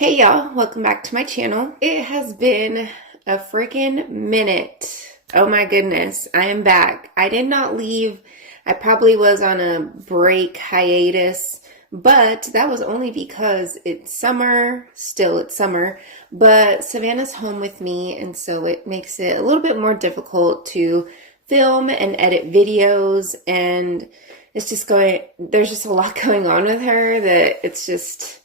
Hey y'all, welcome back to my channel. It has been a freaking minute. Oh my goodness, I am back. I did not leave. I probably was on a break hiatus, but that was only because it's summer. Still, it's summer, but Savannah's home with me, and so it makes it a little bit more difficult to film and edit videos, and there's just a lot going on with her that it's just,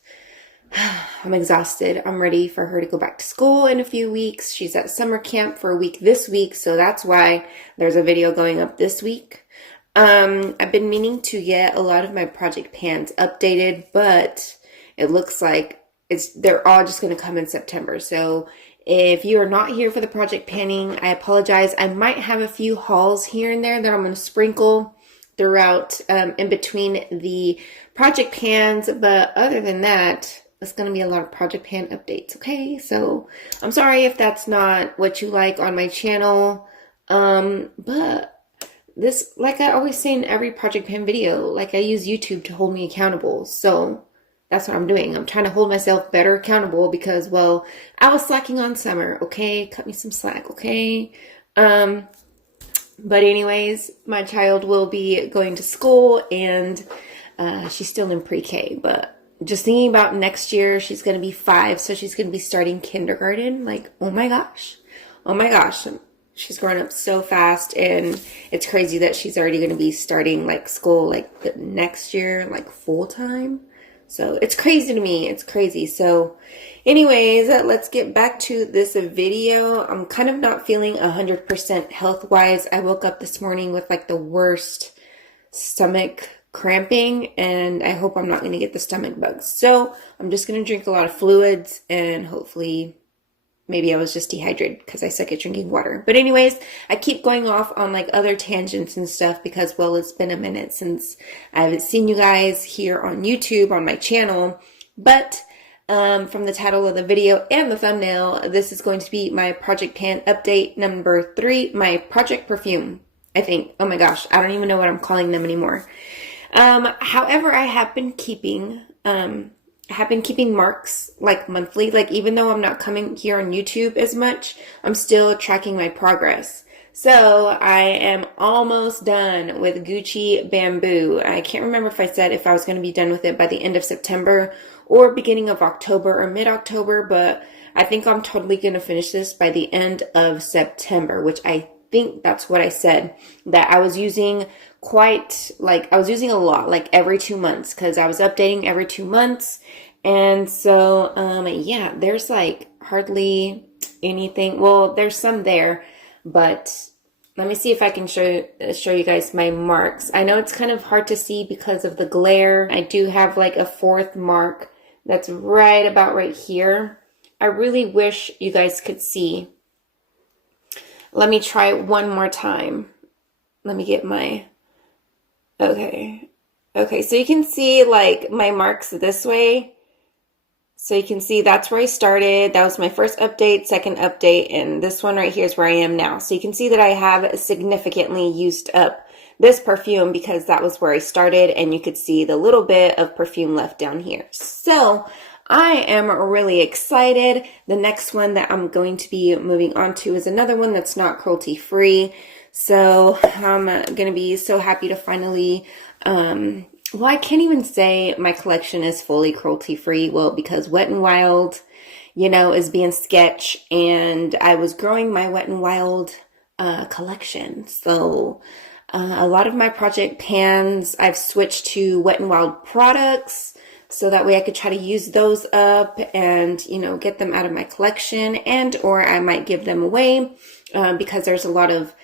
I'm exhausted. I'm ready for her to go back to school in a few weeks. She's at summer camp for a week this week, so that's why there's a video going up this week. I've been meaning to get a lot of my project pans updated, but it looks like they're all just going to come in September. So if you are not here for the project panning, I apologize. I might have a few hauls here and there that I'm going to sprinkle throughout in between the project pans, but other than that, it's going to be a lot of project pan updates, okay? So I'm sorry if that's not what you like on my channel, but this, like I always say in every project pan video, like I use YouTube to hold me accountable, so that's what I'm doing. I'm trying to hold myself better accountable because, well, I was slacking on summer, okay? Cut me some slack, okay? But anyways, my child will be going to school, and she's still in pre-K, but just thinking about next year, she's going to be 5, so she's going to be starting kindergarten. Like, oh my gosh. Oh my gosh. She's growing up so fast, and it's crazy that she's already going to be starting, like, school, like, the next year, like, full-time. So, it's crazy to me. It's crazy. So, anyways, let's get back to this video. I'm kind of not feeling 100% health-wise. I woke up this morning with, like, the worst stomach cramping, and I hope I'm not going to get the stomach bugs. So I'm just going to drink a lot of fluids, and hopefully maybe I was just dehydrated because I suck at drinking water. But anyways, I keep going off on like other tangents and stuff because, well, it's been a minute since I've seen you guys here on YouTube on my channel. But from the title of the video and the thumbnail, this is going to be my project pan update number 3, my project perfume, I think. Oh my gosh, I don't even know what I'm calling them anymore. However, I have been keeping marks like monthly. Like, even though I'm not coming here on YouTube as much, I'm still tracking my progress. So I am almost done with Gucci Bamboo. I can't remember if I said if I was going to be done with it by the end of September or beginning of October or mid-October, but I think I'm totally going to finish this by the end of September, which I think that's what I said, that I was using I was using a lot, like every 2 months, because I was updating every 2 months. And so, yeah, there's like hardly anything. Well, there's some there, but let me see if I can show you guys my marks. I know it's kind of hard to see because of the glare. I do have like a 4th mark that's right about right here. I really wish you guys could see. Let me try one more time. Let me get my, okay, so you can see like my marks this way. So you can see that's where I started. That was my first update, second update, and this one right here is where I am now. So you can see that I have significantly used up this perfume because that was where I started, and you could see the little bit of perfume left down here. So I am really excited. The next one that I'm going to be moving on to is another one that's not cruelty free. So I'm going to be so happy to finally, well, I can't even say my collection is fully cruelty free. Well, because Wet n Wild, you know, is being sketch, and I was growing my Wet n Wild collection. So a lot of my project pans, I've switched to Wet n Wild products, so that way I could try to use those up and, you know, get them out of my collection, and or I might give them away because there's a lot of,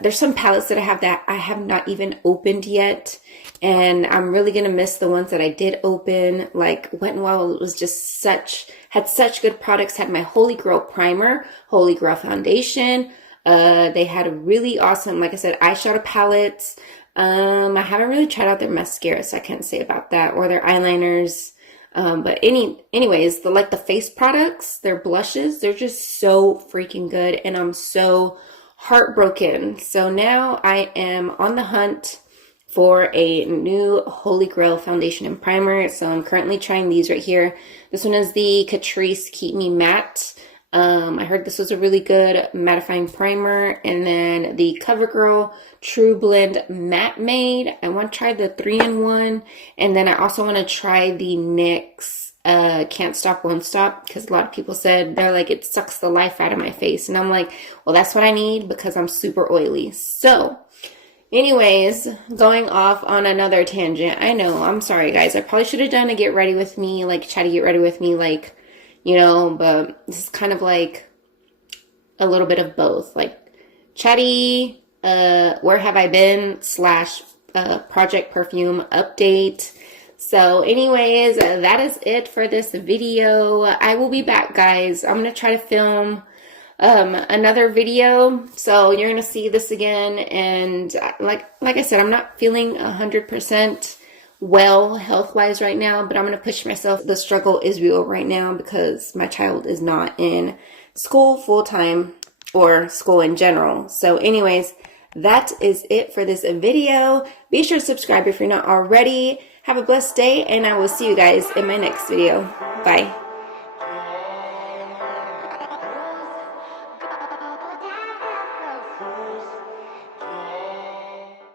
there's some palettes that I have not even opened yet, and I'm really going to miss the ones that I did open. Like Wet n Wild was just had such good products, had my Holy Grail primer, Holy Grail foundation. They had a really awesome, like I said, eyeshadow palettes. I haven't really tried out their mascara, so I can't say about that, or their eyeliners. But anyways, the face products, their blushes, they're just so freaking good, and I'm so heartbroken. So now I am on the hunt for a new Holy Grail foundation and primer. So I'm currently trying these right here. This one is the Catrice Keep Me Matte. I heard this was a really good mattifying primer. And then the CoverGirl True Blend Matte Made. I want to try the 3-in-1. And then I also want to try the NYX Can't Stop Won't Stop, because a lot of people said they're like, it sucks the life out of my face. And I'm like, well, that's what I need because I'm super oily. So anyways, going off on another tangent. I know, I'm sorry guys. I probably should have done a get ready with me, like try to get ready with me, like, you know, but this is kind of like a little bit of both, like chatty, where have I been / project Perfume update. So anyways, that is it for this video. I will be back, guys. I'm going to try to film another video, so you're going to see this again. And like I said, I'm not feeling 100% well health-wise right now, but I'm going to push myself. The struggle is real right now because my child is not in school full-time or school in general. So anyways, that is it for this video. Be sure to subscribe if you're not already. Have a blessed day, and I will see you guys in my next video. Bye.